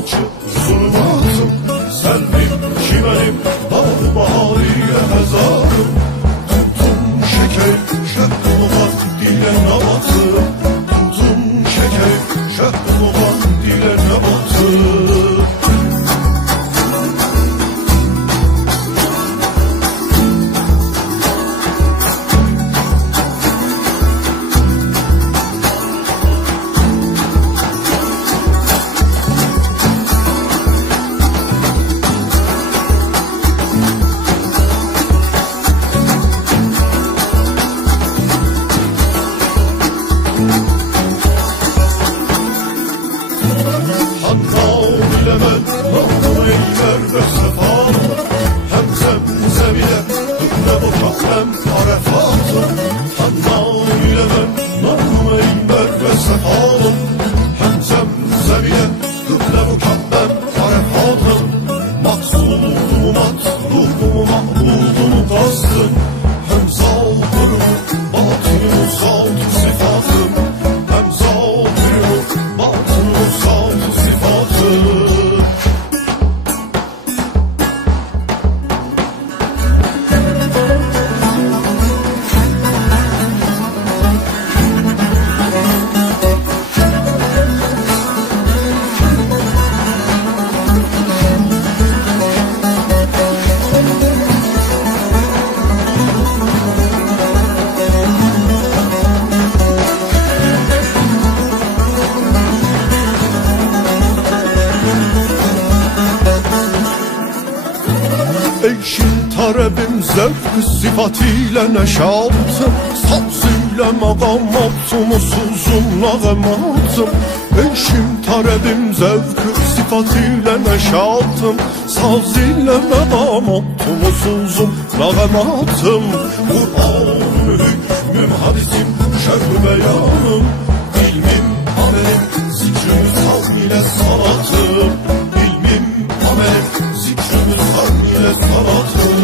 alçı zulmatım, selvim kimenim dağ bahariye hezarım. Tuttum şekerim şehrubat dile nabatım, tuttum şekerim şehrubat dile nabatım. Hatta bilemem namı eyler ve sefam, hem zemzemiye ne bu kahrem arefatım. Hatta bilemem namı eyler ve sefam, hem zemzemiye ne bu kahrem arefatım. Maksudumu matlubumu mahbubumu kastım, hem zavkırımı batınımı savtu sıfatım, hem zavkırımı batınımı savtu sıfatım. Eşin talebim zevk sıfatıyla neşatım, sazıyla makam attım usuzum nağematım. Eşim talebim zevk sıfatıyla neşatım, sazıyla makam attım usuzum nağematım. Kur'an-ı hükmüm hadisim şerh beyanım, ilmim amelim zikrim savm ile salatım. İlmim amelim zikrim savm ile salatım.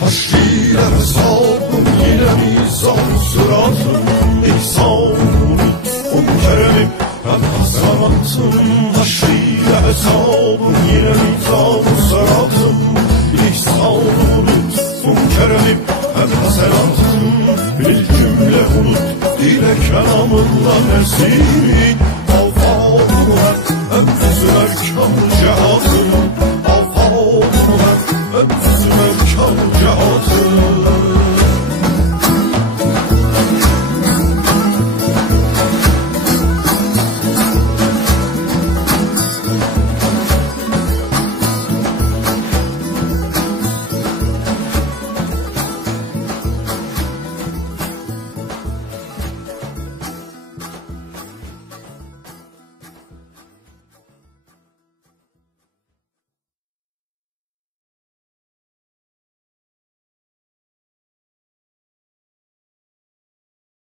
Haşriyle hesabım yine mizan sıratım, ihsanım lütfum keremim hem hasenatım. Haşriyle hesabım yine mizan sıratım, ihsanım lütfum keremim hem hasenatım. Bil cümle unut dile kelamından esiri, alfâ hem füzü erkan cehat.